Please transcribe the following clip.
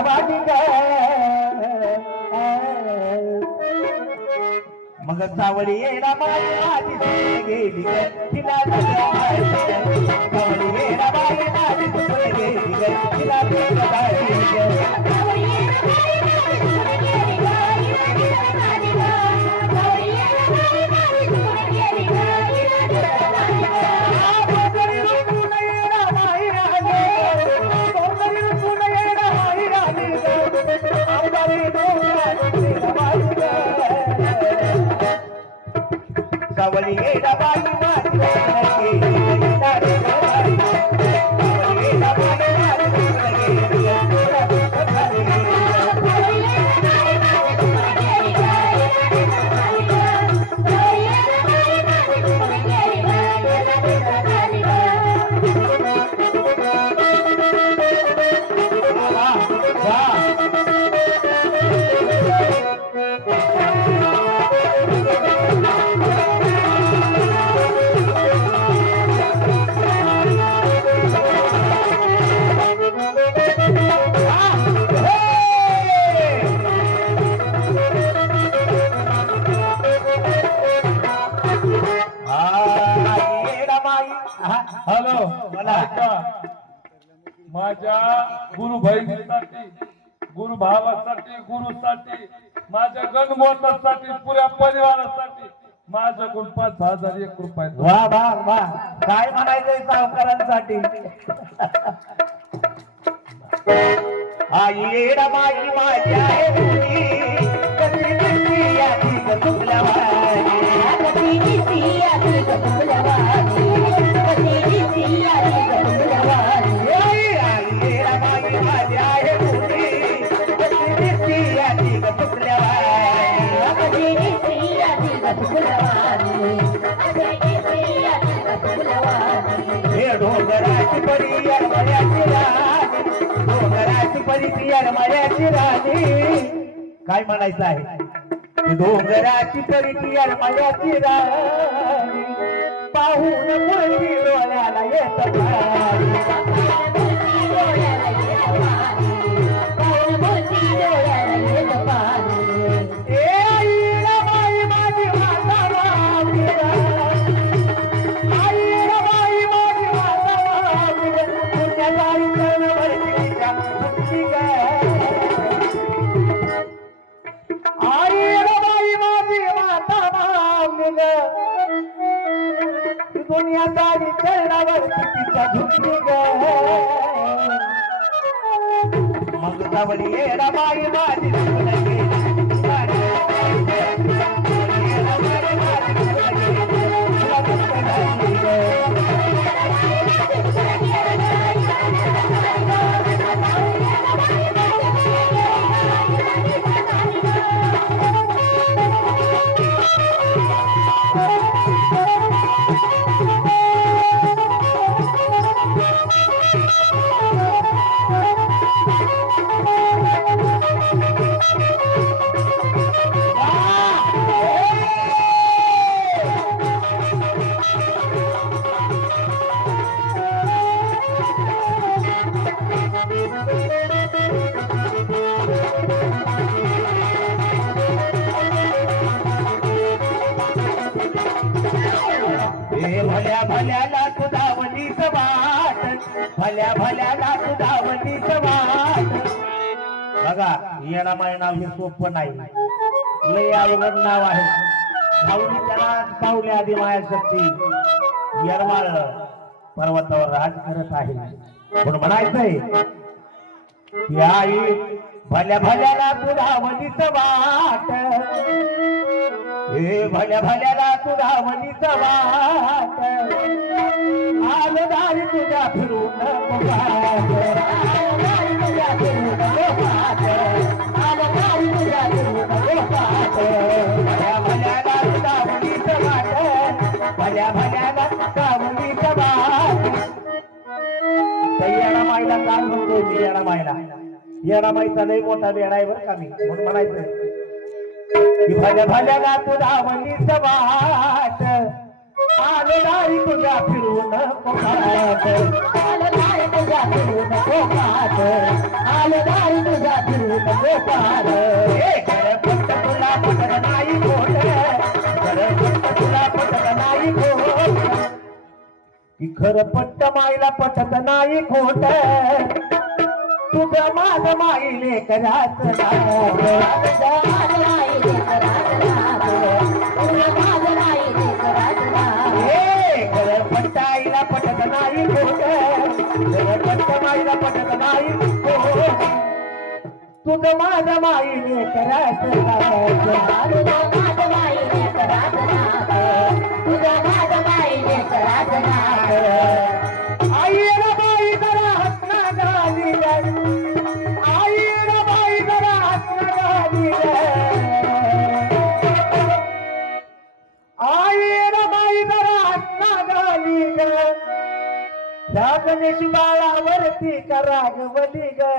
वाणी मग सावळी येणा माई माझी सुटून गेली ग तिला सावळी येणा माई माझी सुटून गेली ग तिला सावळी येणा बाई माझी हॅलो मला ऐका माझ्या गुरु बहिणीसाठी गुरु भावासाठी गुरुसाठी माझ्या गणमोतासाठी पुऱ्या परिवारासाठी माझ्याकडून 5,001 रुपये वा वा वा काय म्हणायचंय सावकारांसाठी आई येणा माई माझी आहे तुझी कधी दिसती याची ग तुला कधी दिसती याची ग तुला डोंगराची परी अरमळ्याची राणी डोंगराची परी ती अरमळ्याची राणी काय म्हणायचं आहे डोंगराची परी ती अरमळ्याची राणी पाहून मुळी डोळ्याला येत दुनिया सारी चरणावर तिच्या झुकली ग मग सावळी येणा माई माझी सुटून गेली भल्या भल्याला तुझावलीच वाट भल्या भल्याला तुझावलीच वाट बघा येणा माई नाव हे सोपं नाही लय अवघड नाव आहे भाऊनी त्याला पावले आधी माया शक्ती यरमाळ पर्वतावर राज करत आहे पण म्हणायचंय की आई भल्या भल्याला तुझावलीच वाट हे भल्या भल्याला तुझावलीच वाट आज दारी तुझ्या फिरून भल्या भल्याला तुझावलीच वाट भल्या भल्याला तुझावलीच वाट येणा माईला काय म्हणतो मी येणा माईला येणा माईचा लय मोठा वेळा आहे बरं का मी म्हणून म्हणायचं की भल्या भल्याला तुझावलीच वाट आलो नाही तुझ्या फिरून कोकाट आलो नाही तुझ्या फिरून कोकाट घरात आलं दारी तुझा फिरून गोपाल खरं पट्ट तुला पटत नाही खोट खरं पट्ट तुला पटत नाही खोट की खरं पट्ट माईला पटत नाही खोट तुझं माझ माईले कराच खरं पट्ट आईला पटत नाही खोट खरं पट्ट माईला पटत नाही खोट तुझं माझ माईले कराच आई बाई जरा हसना झाली आई बाई जरा हसना झाली आई बाई जरा हसना झाली ह्या गणेश बाळावरती करागवली ग